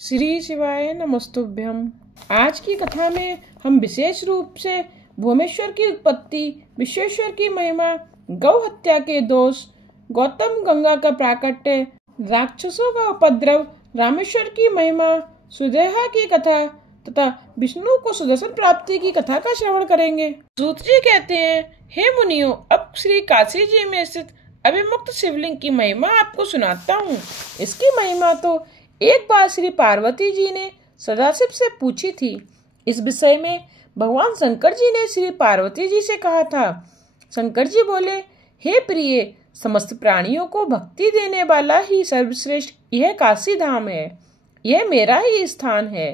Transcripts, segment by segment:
श्री शिवाय नमस्तुभ्यम। आज की कथा में हम विशेष रूप से भूमेश्वर की उत्पत्ति, विश्वेश्वर की महिमा, गौ हत्या के दोष, गौतम गंगा का प्राकट्य, राक्षसों का उपद्रव, रामेश्वर की महिमा, सुदेहा की कथा तथा विष्णु को सुदर्शन प्राप्ति की कथा का श्रवण करेंगे। सूत जी कहते हैं, हे मुनियों, अब श्री काशी जी में स्थित अभिमुक्त शिवलिंग की महिमा आपको सुनाता हूँ। इसकी महिमा तो एक बार श्री पार्वती जी ने सदाशिव से पूछी थी। इस विषय में भगवान शंकर जी ने श्री पार्वती जी से कहा था। शंकर जी बोले, हे प्रिय, समस्त प्राणियों को भक्ति देने वाला ही सर्वश्रेष्ठ यह काशी धाम है। यह मेरा ही स्थान है।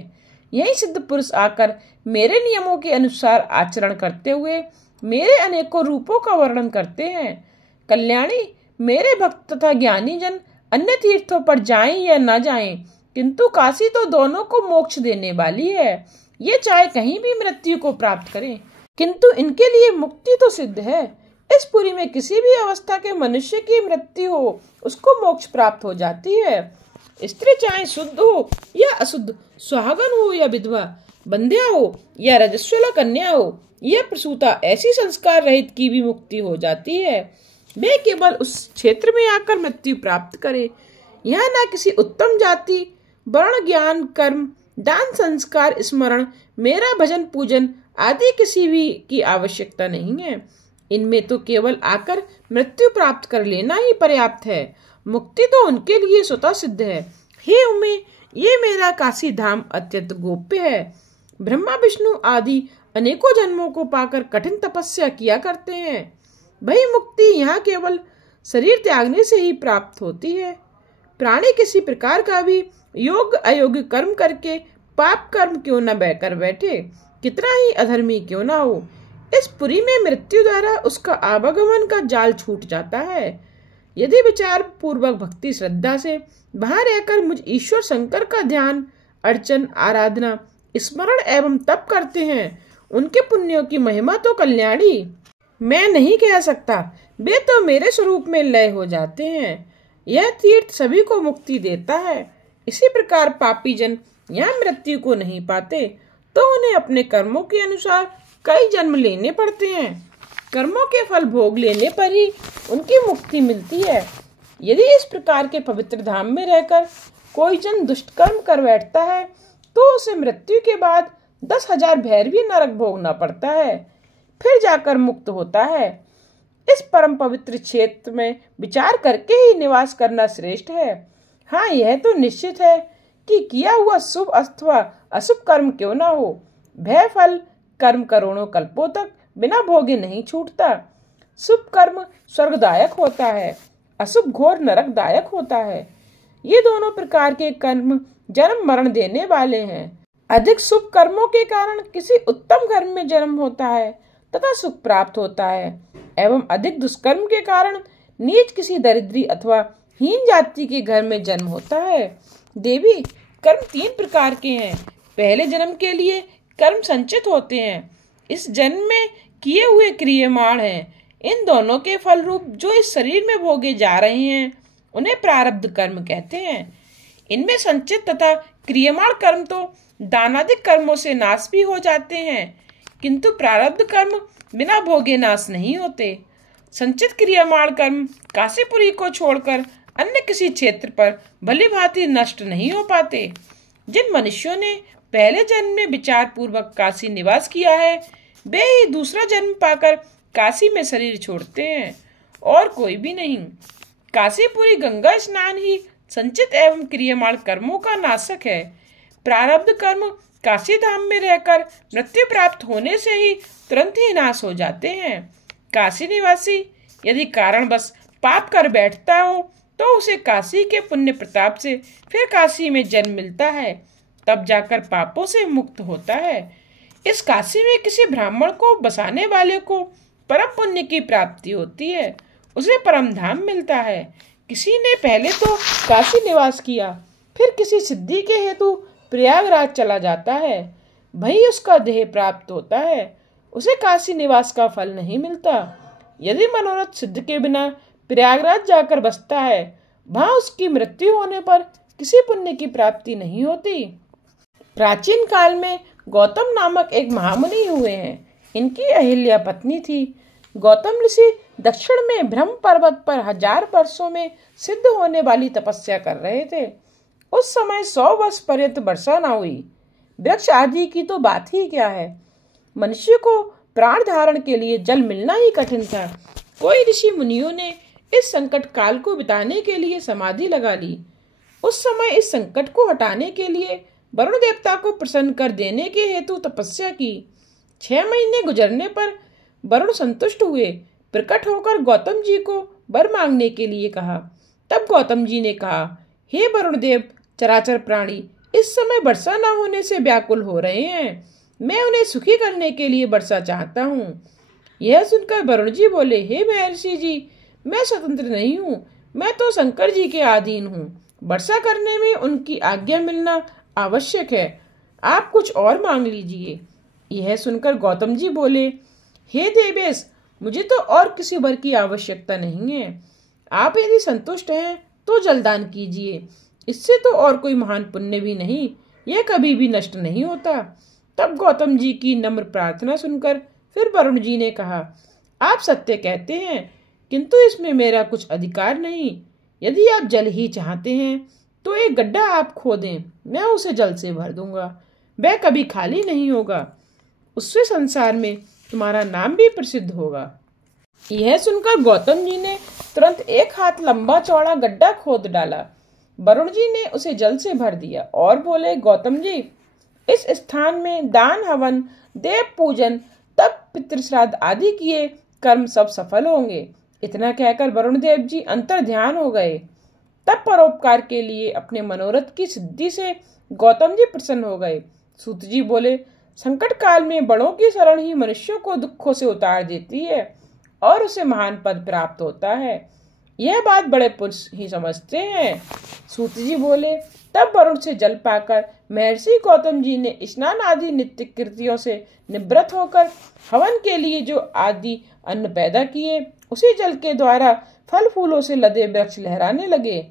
यही सिद्ध पुरुष आकर मेरे नियमों के अनुसार आचरण करते हुए मेरे अनेकों रूपों का वर्णन करते हैं। कल्याणी, मेरे भक्त तथा ज्ञानी जन अन्य तीर्थों पर जाएं या न जाएं, किंतु काशी तो दोनों को मोक्ष देने वाली है। ये चाहे कहीं भी मृत्यु को प्राप्त करें, किंतु इनके लिए मुक्ति तो सिद्ध है। इस पुरी में किसी भी अवस्था के मनुष्य की मृत्यु हो, उसको मोक्ष प्राप्त हो जाती है। स्त्री चाहे शुद्ध हो या अशुद्ध, सुहागन हो या विधवा, बंध्या हो या रजस्वला कन्या हो या प्रसूता, ऐसी संस्कार रहित की भी मुक्ति हो जाती है। वे केवल उस क्षेत्र में आकर मृत्यु प्राप्त करे। यहाँ न किसी उत्तम जाति, वर्ण, ज्ञान, कर्म, दान, संस्कार, स्मरण, मेरा भजन पूजन आदि किसी भी की आवश्यकता नहीं है। इनमें तो केवल आकर मृत्यु प्राप्त कर लेना ही पर्याप्त है। मुक्ति तो उनके लिए स्वतः सिद्ध है। हे उमे, ये मेरा काशी धाम अत्यंत गोप्य है। ब्रह्मा, विष्णु आदि अनेकों जन्मों को पाकर कठिन तपस्या किया करते हैं। वही मुक्ति यहाँ केवल शरीर त्यागने से ही प्राप्त होती है। प्राणी किसी प्रकार का भी योग्य अयोग्य कर्म करके पाप कर्म क्यों न बहकर बैठे, कितना ही अधर्मी क्यों न हो, इस पुरी में मृत्यु द्वारा उसका आवागमन का जाल छूट जाता है। यदि विचार पूर्वक भक्ति श्रद्धा से वहां रहकर मुझ ईश्वर शंकर का ध्यान, अर्चन, आराधना, स्मरण एवं तप करते हैं, उनके पुण्यों की महिमा तो कल्याणी मैं नहीं कह सकता। वे तो मेरे स्वरूप में लय हो जाते हैं। यह तीर्थ सभी को मुक्ति देता है। इसी प्रकार पापी जन यहाँ मृत्यु को नहीं पाते, तो उन्हें अपने कर्मों के अनुसार कई जन्म लेने पड़ते हैं। कर्मों के फल भोग लेने पर ही उनकी मुक्ति मिलती है। यदि इस प्रकार के पवित्र धाम में रहकर कोई जन दुष्ट कर्म कर बैठता है, तो उसे मृत्यु के बाद 10,000 भैरवी नरक भोगना पड़ता है, फिर जाकर मुक्त होता है। इस परम पवित्र क्षेत्र में विचार करके ही निवास करना श्रेष्ठ है। हाँ, यह तो निश्चित है कि किया हुआ शुभ अथवा अशुभ कर्म क्यों ना हो, भय फल कर्म करोड़ों कल्पों तक बिना भोगे नहीं छूटता। शुभ कर्म स्वर्गदायक होता है, अशुभ घोर नरकदायक होता है। ये दोनों प्रकार के कर्म जन्म मरण देने वाले हैं। अधिक शुभ कर्मों के कारण किसी उत्तम कर्म में जन्म होता है तथा सुख प्राप्त होता है, एवं अधिक दुष्कर्म के कारण नीच किसी दरिद्री अथवा हीन जाति के घर में जन्म होता है। देवी, कर्म 3 प्रकार के हैं। पहले जन्म के लिए कर्म संचित होते हैं, इस जन्म में किए हुए क्रियमाण हैं। इन दोनों के फल रूप जो इस शरीर में भोगे जा रहे हैं, उन्हें प्रारब्ध कर्म कहते हैं। इनमें संचित तथा क्रियमाण कर्म तो दानादिक कर्मों से नाश भी हो जाते हैं, किंतु प्रारब्ध कर्म बिना भोगे नाश नहीं होते। संचित क्रियमाण कर्म काशीपुरी को छोड़कर अन्य किसी क्षेत्र पर भली भांति नष्ट नहीं हो पाते। जिन मनुष्यों ने पहले जन्म में विचार पूर्वक काशी निवास किया है, वे ही दूसरा जन्म पाकर काशी में शरीर छोड़ते हैं, और कोई भी नहीं। काशीपुरी गंगा स्नान ही संचित एवं क्रियमाण कर्मों का नाशक है। प्रारब्ध कर्म काशी धाम में रहकर मृत्यु प्राप्त होने से ही तुरंत ही नाश हो जाते हैं। काशी निवासी यदि कारणवश पाप कर बैठता हो, तो उसे काशी के पुण्य प्रताप से फिर काशी में जन्म मिलता है, तब जाकर पापों से मुक्त होता है। इस काशी में किसी ब्राह्मण को बसाने वाले को परम पुण्य की प्राप्ति होती है, उसे परम धाम मिलता है। किसी ने पहले तो काशी निवास किया, फिर किसी सिद्धि के हेतु प्रयागराज चला जाता है, वही उसका देह प्राप्त होता है, उसे काशी निवास का फल नहीं मिलता। यदि मनोरथ सिद्ध के बिना प्रयागराज जाकर बसता है, वहां उसकी मृत्यु होने पर किसी पुण्य की प्राप्ति नहीं होती। प्राचीन काल में गौतम नामक एक महामुनि हुए हैं। इनकी अहिल्या पत्नी थी। गौतम ऋषि दक्षिण में ब्रह्म पर्वत पर 1000 वर्षों में सिद्ध होने वाली तपस्या कर रहे थे। उस समय 100 वर्ष पर्यंत वर्षा न हुई। वृक्ष आदि की तो बात ही क्या है। मनुष्य को प्राण धारण के लिए जल मिलना ही कठिन था। कोई ऋषि मुनियों ने इस संकट काल को बिताने के लिए समाधि लगा ली। उस समय इस संकट को हटाने के लिए वरुण देवता को प्रसन्न कर देने के हेतु तपस्या की। 6 महीने गुजरने पर वरुण संतुष्ट हुए। प्रकट होकर गौतम जी को वर मांगने के लिए कहा। तब गौतम जी ने कहा, हे वरुण देव, चराचर प्राणी इस समय वर्षा न होने से व्याकुल हो रहे हैं। मैं उन्हें सुखी करने के लिए वर्षा चाहता हूँ। यह सुनकर वरुण जी बोले, हे महर्षि जी, मैं स्वतंत्र नहीं हूँ। मैं तो शंकर जी के अधीन हूँ। वर्षा करने में उनकी आज्ञा मिलना आवश्यक है। आप कुछ और मांग लीजिए। यह सुनकर गौतम जी बोले, हे देवेश, मुझे तो और किसी वर की आवश्यकता नहीं है। आप यदि संतुष्ट हैं तो जलदान कीजिए। इससे तो और कोई महान पुण्य भी नहीं, यह कभी भी नष्ट नहीं होता। तब गौतम जी की नम्र प्रार्थना सुनकर फिर वरुण जी ने कहा, आप सत्य कहते हैं, किंतु इसमें मेरा कुछ अधिकार नहीं। यदि आप जल ही चाहते हैं तो एक गड्ढा आप खोदें, मैं उसे जल से भर दूंगा। वह कभी खाली नहीं होगा। उससे संसार में तुम्हारा नाम भी प्रसिद्ध होगा। यह सुनकर गौतम जी ने तुरंत 1 हाथ लंबा चौड़ा गड्ढा खोद डाला। वरुण जी ने उसे जल से भर दिया और बोले, गौतम जी, इस स्थान में दान, हवन, देव पूजन, तप, पितृश्राद्ध आदि किए कर्म सब सफल होंगे। इतना कहकर वरुण देव जी अंतर ध्यान हो गए। तब परोपकार के लिए अपने मनोरथ की सिद्धि से गौतम जी प्रसन्न हो गए। सूत जी बोले, संकट काल में बड़ों की शरण ही मनुष्यों को दुखों से उतार देती है और उसे महान पद प्राप्त होता है। यह बात बड़े पुरुष ही समझते हैं। सूत जी बोले, तब वरुण से जल पाकर महर्षि गौतम जी ने स्नान आदि नित्य कृत्यों से निवृत्त होकर हवन के लिए जो आदि अन्न पैदा किए, उसी जल के द्वारा फल फूलों से लदे वृक्ष लहराने लगे।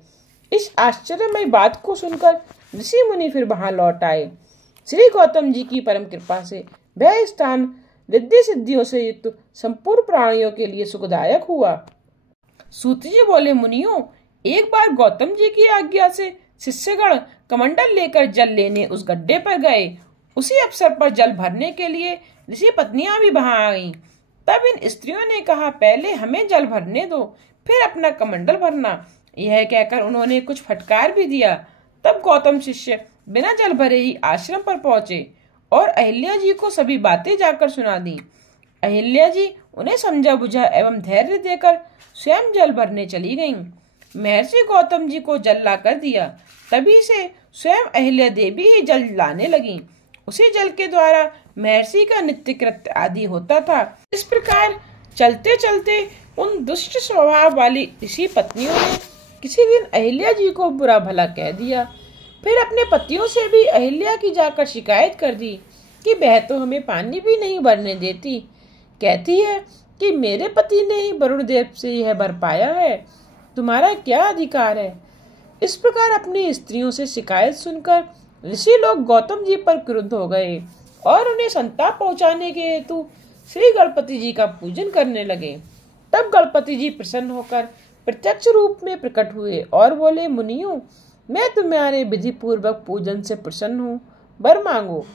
इस आश्चर्यमय बात को सुनकर ऋषि मुनि फिर वहां लौट आए। श्री गौतम जी की परम कृपा से वह स्थान रिद्धि सिद्धियों से युक्त संपूर्ण प्राणियों के लिए सुखदायक हुआ। सूत जी बोले, मुनियों, एक बार गौतम जी की आज्ञा से शिष्यगण कमंडल लेकर जल लेने उस गड्ढे पर गए। उसी अवसर पर जल भरने के लिए ऋषि पत्नियां भी वहां आ गईं। तब इन स्त्रियों ने कहा, पहले हमें जल भरने दो, फिर अपना कमंडल भरना। यह कहकर उन्होंने कुछ फटकार भी दिया। तब गौतम शिष्य बिना जल भरे ही आश्रम पर पहुंचे और अहिल्या जी को सभी बातें जाकर सुना दी। अहिल्या जी उन्हें समझा बुझा एवं धैर्य देकर स्वयं जल भरने चली गईं। महर्षि गौतम जी को जल ला कर दिया। तभी से स्वयं अहिल्या देवी ही जल लाने लगी। उसी जल के द्वारा महर्षि का नित्य कृत्य आदि होता था। इस प्रकार चलते चलते उन दुष्ट स्वभाव वाली ऋषि पत्नियों ने किसी दिन अहिल्या जी को बुरा भला कह दिया। फिर अपने पतियों से भी अहिल्या की जाकर शिकायत कर दी कि वह तो हमें पानी भी नहीं भरने देती। कहती है कि मेरे पति ने ही वरुण देव से यह भर पाया है, तुम्हारा क्या अधिकार है। इस प्रकार अपनी स्त्रियों से शिकायत सुनकर ऋषि लोग गौतम जी पर क्रुद्ध हो गए और उन्हें संताप पहुंचाने के हेतु श्री गणपति जी का पूजन करने लगे। तब गणपति जी प्रसन्न होकर प्रत्यक्ष रूप में प्रकट हुए और बोले, मुनियों, मैं तुम्हारे विधि पूर्वक पूजन से प्रसन्न हूँ, वर मांगो।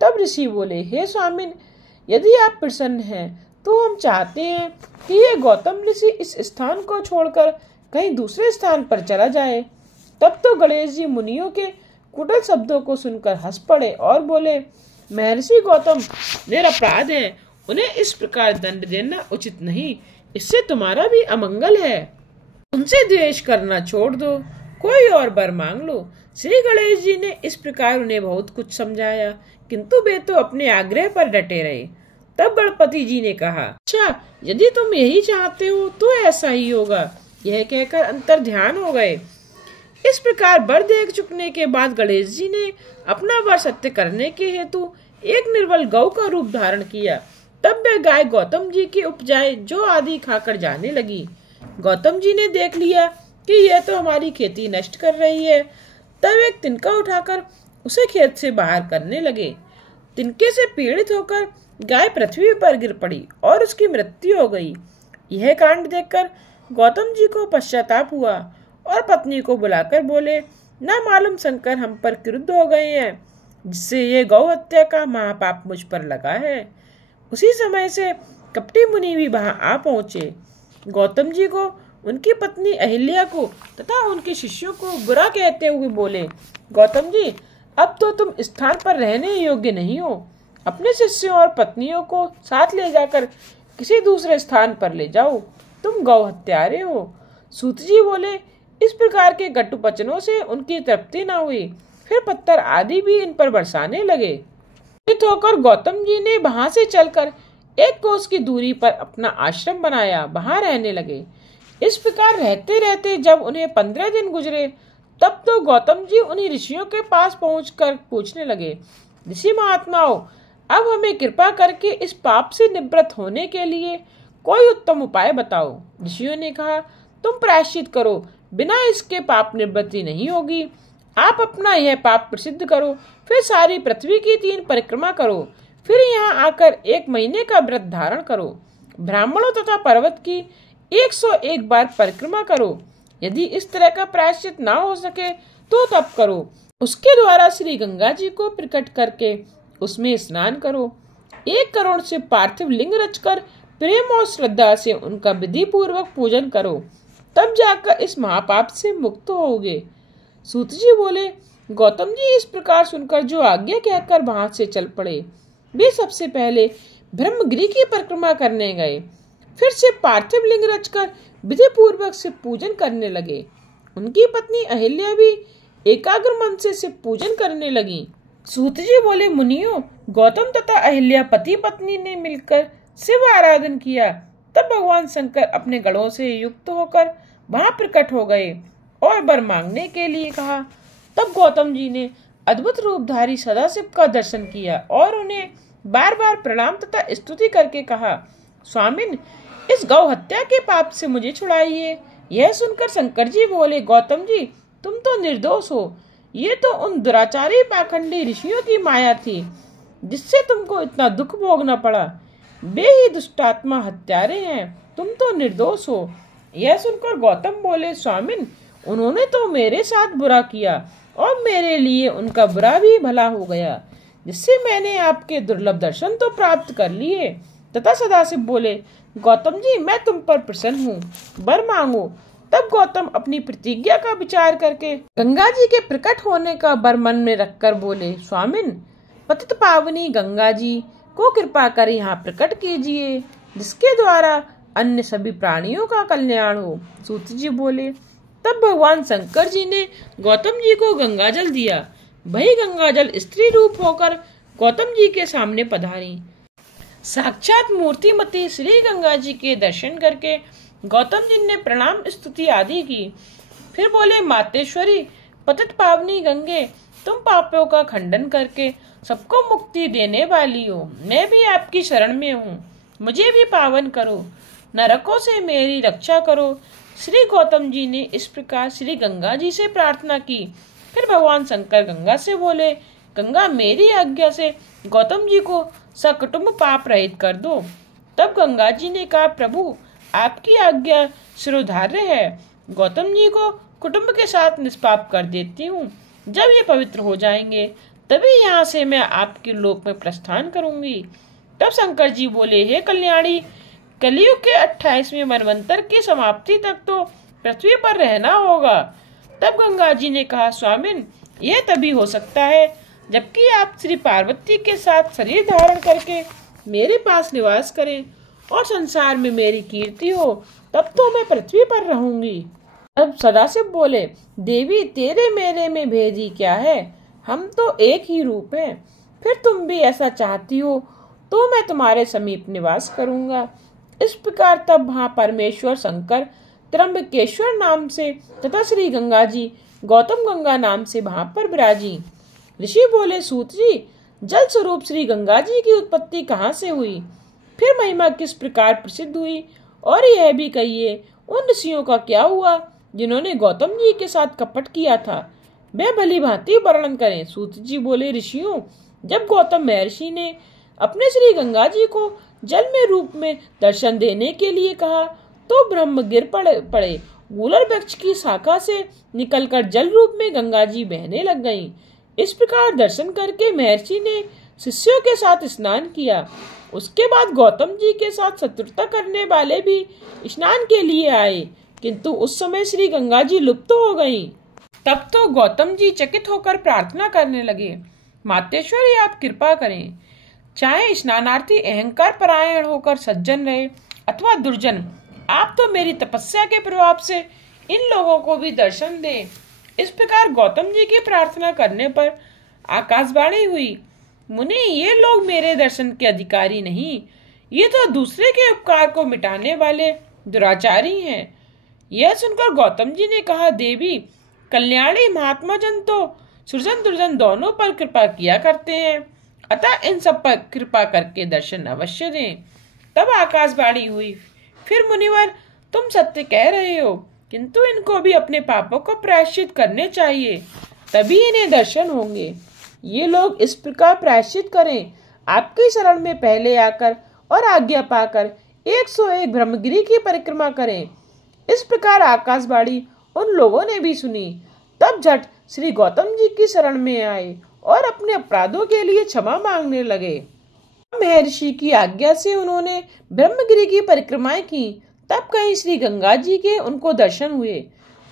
तब ऋषि बोले, हे स्वामिन, यदि आप प्रसन्न हैं तो हम चाहते हैं कि ये गौतम ऋषि इस स्थान को छोड़कर कहीं दूसरे स्थान पर चला जाए। तब तो गणेश जी मुनियों के कुटिल शब्दों को सुनकर हंस पड़े और बोले, महर्षि गौतम निरपराध हैं, उन्हें इस प्रकार दंड देना उचित नहीं, इससे तुम्हारा भी अमंगल है। उनसे द्वेष करना छोड़ दो, कोई और वर मांग लो। श्री गणेश जी ने इस प्रकार उन्हें बहुत कुछ समझाया, किंतु वे तो अपने आग्रह पर डटे रहे। तब गणपति जी ने कहा, अच्छा, यदि तुम यही चाहते हो तो ऐसा ही होगा। यह कहकर अंतर ध्यान हो गए। इस प्रकार वर देख चुकने के बाद गणेश जी ने अपना वर सत्य करने के हेतु एक निर्बल गौ का रूप धारण किया। तब वह गाय गौतम जी की उपजाए जो आदि खाकर जाने लगी। गौतम जी ने देख लिया कि यह तो हमारी खेती नष्ट कर रही है। तब एक तिनका उठाकर उसे खेत से बाहर करने लगे। तिनके से पीड़ित होकर गाय पृथ्वी पर गिर पड़ी और उसकी मृत्यु हो गई। यह कांड देखकर गौतम जी को पश्चाताप हुआ और पत्नी को बुलाकर बोले, ना मालूम शंकर हम पर क्रुद्ध हो गए हैं, जिससे ये गौ हत्या का महापाप मुझ पर लगा है। उसी समय से कपटी मुनि भी वहां आ पहुंचे। गौतम जी को, उनकी पत्नी अहिल्या को तथा उनके शिष्यों को बुरा कहते हुए बोले, गौतम जी, अब तो तुम स्थान पर रहने योग्य नहीं हो। अपने शिष्यों और पत्नियों को साथ ले जाकर किसी दूसरे स्थान पर ले जाओ, तुम गौ हत्यारे हो। सूत जी बोले, इस प्रकार के कटु वचनों से उनकी तृप्ति न हुई। फिर पत्थर आदि भी इन पर बरसाने लगे। होकर गौतम जी ने वहां से चलकर एक कोस की दूरी पर अपना आश्रम बनाया, वहां रहने लगे। इस प्रकार रहते रहते जब उन्हें 15 दिन गुजरे, तब तो गौतम जी उन्हीं ऋषियों के पास पहुंचकर पूछने लगे, ऋषि महात्माओं, अब हमें कृपा करके इस पाप से निवृत्त होने के लिए कोई उत्तम उपाय बताओ। ऋषियों ने कहा, तुम प्रायश्चित करो, बिना इसके पाप निवृत्ति नहीं होगी। आप अपना यह पाप प्रसिद्ध करो, फिर सारी पृथ्वी की 3 परिक्रमा करो, फिर यहाँ आकर 1 महीने का व्रत धारण करो। ब्राह्मणों तथा पर्वत की 101 बार परिक्रमा करो। यदि इस तरह का प्रायश्चित ना हो सके तो तप करो। उसके द्वारा श्री गंगा जी को प्रकट करके उसमें स्नान करो। 1 करोड़ से पार्थिव लिंग रचकर प्रेम और श्रद्धा से उनका विधि पूर्वक पूजन करो, तब जाकर इस महापाप से मुक्त होगे। सूत जी बोले, गौतम जी इस प्रकार सुनकर जो आज्ञा कहकर वहां से चल पड़े। वे सबसे पहले ब्रह्मगिरि की परिक्रमा करने गए, फिर से पार्थिव लिंग रचकर विधि पूर्वक से पूजन करने लगे। उनकी पत्नी अहिल्या भी एकाग्र मन से पूजन करने लगी। सूत जी बोले, मुनियों, गौतम तथा अहिल्या पति पत्नी ने मिलकर शिव आराधन किया। तब भगवान शंकर अपने गणों से युक्त होकर वहां प्रकट हो गए और वर मांगने के लिए कहा। तब गौतम जी ने अद्भुत रूपधारी सदाशिव का दर्शन किया और उन्हें बार बार प्रणाम तथा स्तुति करके कहा, स्वामिन, इस गौ हत्या के पाप से मुझे छुड़ाइए। यह सुनकर शंकर जी बोले, गौतम जी, तुम तो निर्दोष हो। ये तो उन दुराचारी पाखंडी ऋषियों की माया थी, जिससे तुमको इतना दुख भोगना पड़ा। वे ही दुष्टात्मा हत्यारे हैं, तुम तो निर्दोष हो। यह सुनकर गौतम बोले, स्वामिन, उन्होंने तो मेरे साथ बुरा किया और मेरे लिए उनका बुरा भी भला हो गया, जिससे मैंने आपके दुर्लभ दर्शन तो प्राप्त कर लिए। तथा सदाशिव बोले, गौतम जी, मैं तुम पर प्रसन्न हूँ, वर मांगो। तब गौतम अपनी प्रतिज्ञा का विचार करके गंगा जी के प्रकट होने का वर मन में रखकर बोले, स्वामिन, पतित पावनी गंगा जी को कृपा कर यहाँ प्रकट कीजिए, जिसके द्वारा अन्य सभी प्राणियों का कल्याण हो। सूत जी बोले, तब भगवान शंकर जी ने गौतम जी को गंगाजल दिया। वही गंगाजल स्त्री रूप होकर गौतम जी के सामने पधारी। साक्षात मूर्तिमती श्री गंगा जी के दर्शन करके गौतम जी ने प्रणाम स्तुति आदि की। फिर बोले, मातेश्वरी, पतित पावनी गंगे, तुम पापों का खंडन करके सबको मुक्ति देने वाली हो। मैं भी आपकी शरण में हूँ, मुझे भी पावन करो, नरकों से मेरी रक्षा करो। श्री गौतम जी ने इस प्रकार श्री गंगा जी से प्रार्थना की। फिर भगवान शंकर गंगा से बोले, गंगा, मेरी आज्ञा से गौतम जी को सकुटुम्ब पाप रहित कर दो। तब गंगा जी ने कहा, प्रभु, आपकी आज्ञा शिरोधार्य है। गौतम जी को कुटुंब के साथ निष्पाप कर देती हूँ। जब ये पवित्र हो जाएंगे तभी यहाँ से मैं आपके लोक में प्रस्थान करूंगी। तब शंकर जी बोले, हे कल्याणी, कलयुग के 28वें मनवंतर की समाप्ति तक तो पृथ्वी पर रहना होगा। तब गंगा जी ने कहा, स्वामिन, यह तभी हो सकता है जबकि आप श्री पार्वती के साथ शरीर धारण करके मेरे पास निवास करें और संसार में मेरी कीर्ति हो, तब तो मैं पृथ्वी पर रहूंगी। तब सदाशिव बोले, देवी, तेरे मेरे में भेद ही क्या है, हम तो एक ही रूप हैं। फिर तुम भी ऐसा चाहती हो तो मैं तुम्हारे समीप निवास करूंगा। इस प्रकार तब वहां परमेश्वर शंकर त्र्यंबकेश्वर नाम से तथा श्री गंगा जी गौतम गंगा नाम से वहां पर विराजी। ऋषि बोले, सूत जी, जल स्वरूप श्री गंगा जी की उत्पत्ति कहाँ से हुई, फिर महिमा किस प्रकार प्रसिद्ध हुई, और यह भी कहिए उन ऋषियों का क्या हुआ जिन्होंने गौतम जी के साथ कपट किया था। वे भली भांति वर्णन करें। सूत जी बोले, ऋषियों, जब गौतम महर्षि ने अपने श्री गंगा जी को जल में रूप में दर्शन देने के लिए कहा तो ब्रह्म गिर पड़े। गूलर वृक्ष की शाखा से निकलकर जल रूप में गंगा जी बहने लग गईं। इस प्रकार दर्शन करके महर्षि ने शिष्यों के साथ स्नान किया। उसके बाद गौतम जी के साथ शत्रुता करने वाले भी स्नान के लिए आए, किंतु उस समय श्री गंगा जी लुप्त हो गईं। तब तो गौतम जी चकित होकर प्रार्थना करने लगे, मातेश्वरी आप कृपा करें। चाहे स्नानार्थी अहंकार परायण होकर सज्जन रहे अथवा दुर्जन, आप तो मेरी तपस्या के प्रभाव से इन लोगों को भी दर्शन दें। इस प्रकार गौतम जी की प्रार्थना करने पर आकाशवाणी हुई, मुनि, ये लोग मेरे दर्शन के अधिकारी नहीं, ये तो दूसरे के उपकार को मिटाने वाले दुराचारी हैं। यह सुनकर गौतम जी ने कहा, देवी, कल्याणी महात्मा जन तो सृजन दुर्जन दोनों पर कृपा किया करते हैं, अतः इन सब पर कृपा करके दर्शन अवश्य दें। तब आकाशवाणी हुई, फिर मुनिवर, तुम सत्य कह रहे हो, किंतु इनको भी अपने पापों को प्रायश्चित करने चाहिए, तभी इन्हें दर्शन होंगे। ये लोग इस प्रकार प्रायश्चित करें, आपकी शरण में पहले आकर और आज्ञा पाकर 101 ब्रह्मगिरी की परिक्रमा करें। इस प्रकार आकाशवाणी उन लोगों ने भी सुनी। तब झट श्री गौतम जी की शरण में आए और अपने अपराधों के लिए क्षमा मांगने लगे। महर्षि की आज्ञा से उन्होंने ब्रह्मगिरी की परिक्रमाएं की। तब कहीं श्री गंगा जी के उनको दर्शन हुए।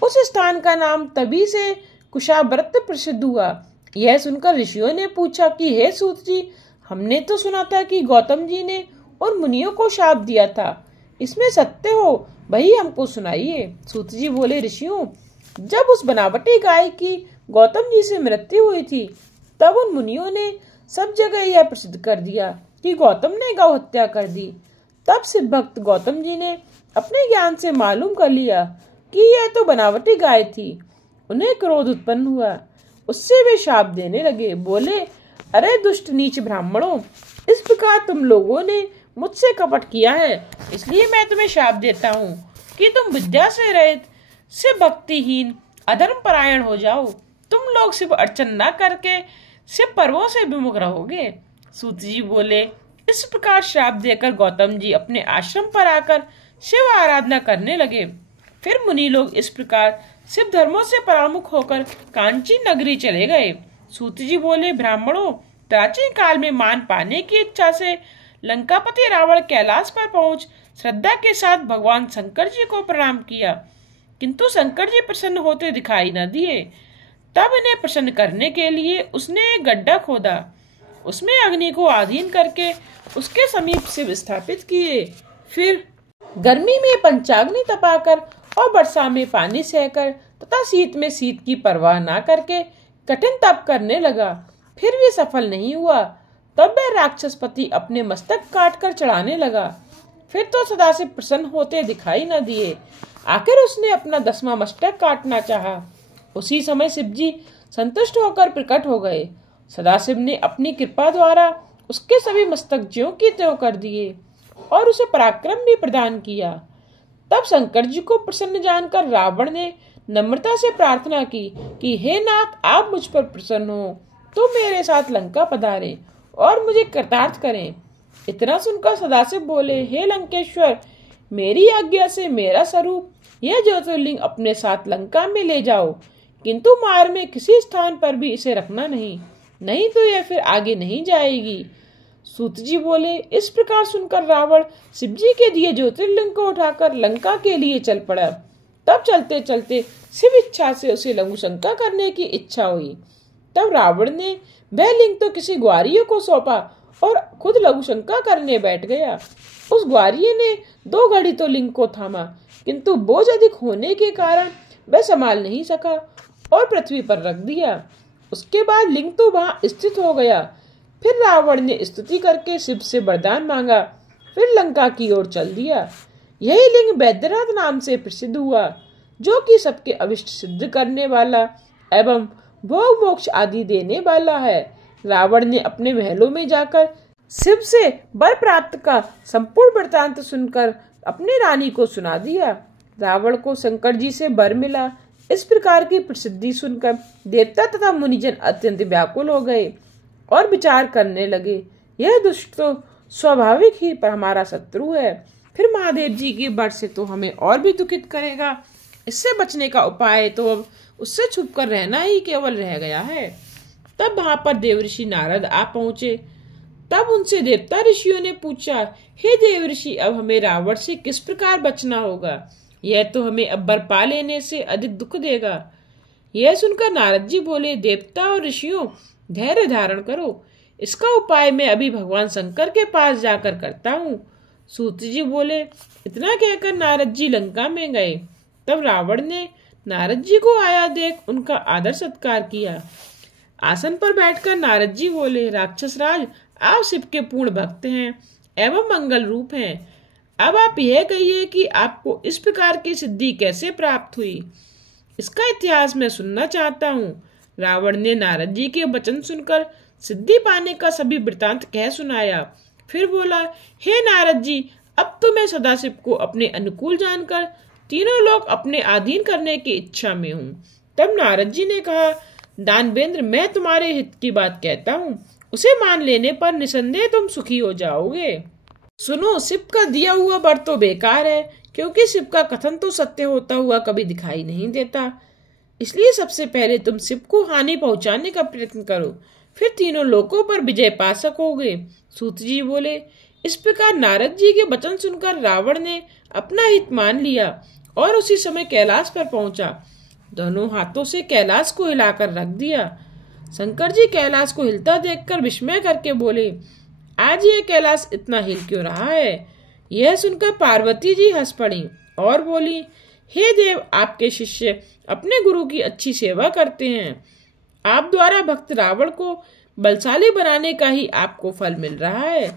उस स्थान का नाम तभी से कुशाव्रत प्रसिद्ध हुआ। यह सुनकर ऋषियों ने पूछा कि हे सूत जी, हमने तो सुना था कि गौतम जी ने उन मुनियों को शाप दिया था, इसमें सत्य हो वही हमको सुनाइए। सूत जी बोले, ऋषियों, जब उस बनावटी गाय की गौतम जी से मृत्यु हुई थी तब उन मुनियों ने सब जगह यह प्रसिद्ध कर दिया कि गौतम ने गौ हत्या कर दी। तब शिव भक्त गौतम जी ने अपने ज्ञान से मालूम कर लिया कि यह तो बनावटी गाय थी। उन्हें क्रोध उत्पन्न हुआ, उससे वे शाप देने लगे। बोले, अरे दुष्ट नीच ब्राह्मणों, इस प्रकार तुम लोगों ने मुझसे कपट किया है, इसलिए मैं तुम्हें शाप देता हूँ कि तुम विद्या से रहित, शिव भक्तिहीन, अधर्म परायण हो जाओ। तुम लोग शिव अर्चन न करके शिव पर्वों से विमुख रहोगे। सूत जी बोले, इस प्रकार श्राप देकर गौतम जी अपने आश्रम पर आकर शिव आराधना करने लगे। फिर मुनि लोग इस प्रकार शिव धर्मों से परामुख होकर कांची नगरी चले गए। सूत जी बोले, ब्राह्मणों, प्राचीन काल में मान पाने की इच्छा से लंकापति रावण कैलाश पर पहुंच श्रद्धा के साथ भगवान शंकर जी को प्रणाम किया, किंतु शंकर जी प्रसन्न होते दिखाई न दिए। तब इन्हें प्रसन्न करने के लिए उसने एक गड्ढा खोदा, उसमें अग्नि को आधीन करके उसके समीप शिव स्थापित किए। फिर गर्मी में पंचाग्नि तपाकर और वर्षा में पानी सहकर तथा शीत में शीत की परवाह ना करके कठिन तप करने लगा। फिर भी सफल नहीं हुआ। तब वह राक्षसपति अपने मस्तक काटकर चढ़ाने लगा। फिर तो सदाशिव प्रसन्न होते दिखाई न दिए। आखिर उसने अपना 10वां मस्तक काटना चाहा। उसी समय शिवजी संतुष्ट होकर प्रकट हो गए। सदाशिव ने अपनी कृपा द्वारा उसके सभी मस्तक ज्यों की त्यों कर दिए और उसे पराक्रम भी प्रदान किया। तब शंकर जी को प्रसन्न जानकर रावण ने नम्रता से प्रार्थना की कि हे नाथ, आप मुझ पर प्रसन्न हो तो मेरे साथ लंका पधारें और मुझे कृतार्थ करें। इतना सुनकर सदाशिव बोले, हे लंकेश्वर, मेरी आज्ञा से मेरा स्वरूप यह ज्योतिर्लिंग अपने साथ लंका में ले जाओ, किंतु मार्ग में किसी स्थान पर भी इसे रखना नहीं तो यह फिर आगे नहीं जाएगी। सूत जी बोले, इस प्रकार सुनकर रावण शिव जी के दिए ज्योतिर्लिंग को उठाकर लंका के लिए चल पड़ा। तब चलते चलते शिव इच्छा से उसे लघु शंका करने की इच्छा हुई। तब रावण ने वह लिंग तो किसी ग्वारियों को सौंपा और खुद लघु शंका करने बैठ गया। उस ग्वारिये ने 2 घड़ी तो लिंग को थामा, किंतु बोझ अधिक होने के कारण वह संभाल नहीं सका और पृथ्वी पर रख दिया। उसके बाद लिंग तो वहां स्थित हो गया। फिर रावण ने स्तुति करके शिव से वरदान मांगा, फिर लंका की ओर चल दिया। यही लिंग वैद्यनाथ नाम से प्रसिद्ध हुआ, जो कि सबके अभिष्ट सिद्ध करने वाला एवं भोग मोक्ष आदि देने वाला है। रावण ने अपने महलों में जाकर शिव से वर प्राप्त का संपूर्ण वृत्तांत सुनकर अपनी रानी को सुना दिया। रावण को शंकर जी से वर मिला इस प्रकार की प्रसिद्धि सुनकर देवता तथा मुनिजन अत्यंत व्याकुल हो गए और विचार करने लगे, यह दुष्ट तो स्वाभाविक ही पर हमारा शत्रु है, फिर महादेव जी की बढ़ से तो हमें और भी दुखित करेगा। इससे बचने का उपाय तो अब उससे छुप कर रहना ही केवल रह गया है। तब वहां पर देवऋषि नारद आ पहुंचे। तब उनसे देवता ऋषियों ने पूछा, हे देवऋषि, अब हमें रावण से किस प्रकार बचना होगा? यह तो हमें अब्बर पा लेने से अधिक दुख देगा। यह सुनकर नारद जी बोले, देवता और ऋषियों, धैर्य धारण करो, इसका उपाय मैं अभी भगवान शंकर के पास जाकर करता हूँ। सूत जी बोले। इतना कहकर नारद जी लंका में गए। तब रावण ने नारद जी को आया देख उनका आदर सत्कार किया। आसन पर बैठकर नारद जी बोले, राक्षस राज, आप शिव के पूर्ण भक्त हैं एवं मंगल रूप हैं। अब आप यह कहिए कि आपको इस प्रकार की सिद्धि कैसे प्राप्त हुई? इसका इतिहास मैं सुनना चाहता हूँ। रावण ने नारद जी के वचन सुनकर सिद्धि पाने का सभी वृतांत कह सुनाया। फिर बोला, हे नारद जी, अब तो मैं सदाशिव को अपने अनुकूल जानकर तीनों लोग अपने अधीन करने की इच्छा में हूँ। तब नारद जी ने कहा, दानवेंद्र, मैं तुम्हारे हित की बात कहता हूँ, उसे मान लेने पर निसंदेह तुम सुखी हो जाओगे। सुनो, शिव का दिया हुआ वर तो बेकार है, क्योंकि शिव का कथन तो सत्य होता हुआ कभी दिखाई नहीं देता। इसलिए सबसे पहले तुम शिव को हानि पहुंचाने का प्रयत्न करो, फिर तीनों लोकों पर विजय पा सकोगे। सूत जी बोले। इस प्रकार नारद जी के वचन सुनकर रावण ने अपना हित मान लिया और उसी समय कैलाश पर पहुंचा। दोनों हाथों से कैलाश को हिलाकर रख दिया। शंकर जी कैलाश को हिलता देखकर विस्मय करके बोले, आज ये कैलाश इतना हिल क्यों रहा है? यह सुनकर पार्वती जी हंस पड़ी और बोली, हे देव, आपके शिष्य अपने गुरु की अच्छी सेवा करते हैं। आप द्वारा भक्त रावण को बलशाली बनाने का ही आपको फल मिल रहा है।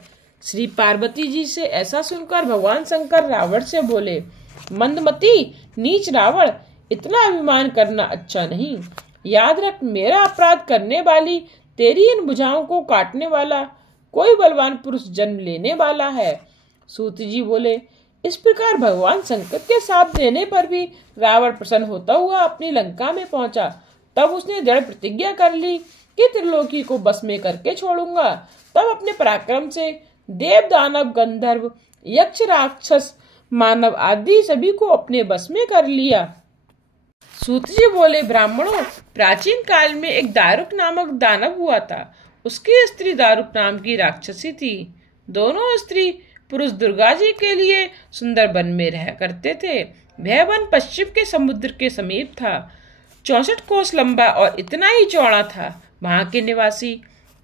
श्री पार्वती जी से ऐसा सुनकर भगवान शंकर रावण से बोले, मंदमती, नीच रावण, इतना अभिमान करना अच्छा नहीं। याद रख, मेरा अपराध करने वाली तेरी इन भुजाओं को काटने वाला कोई बलवान पुरुष जन्म लेने वाला है। सूत जी बोले। इस प्रकार भगवान शंकर के शाप देने पर भी रावण प्रसन्न होता हुआ अपनी लंका में पहुंचा। तब उसने दृढ़ प्रतिज्ञा कर ली कि त्रिलोकी को बस में करके छोड़ूंगा। तब अपने पराक्रम से देव, दानव, गंधर्व, यक्ष, राक्षस, मानव आदि सभी को अपने बस में कर लिया। सूत जी बोले, ब्राह्मणों, प्राचीन काल में एक दारुक नामक दानव हुआ था। उसकी स्त्री दारुक नाम की राक्षसी थी। दोनों स्त्री पुरुष दुर्गा जी के लिए सुंदर वन में रह करते थे। वह वन पश्चिम के समुद्र के समीप था। 64 कोस लंबा और इतना ही चौड़ा था। वहां के निवासी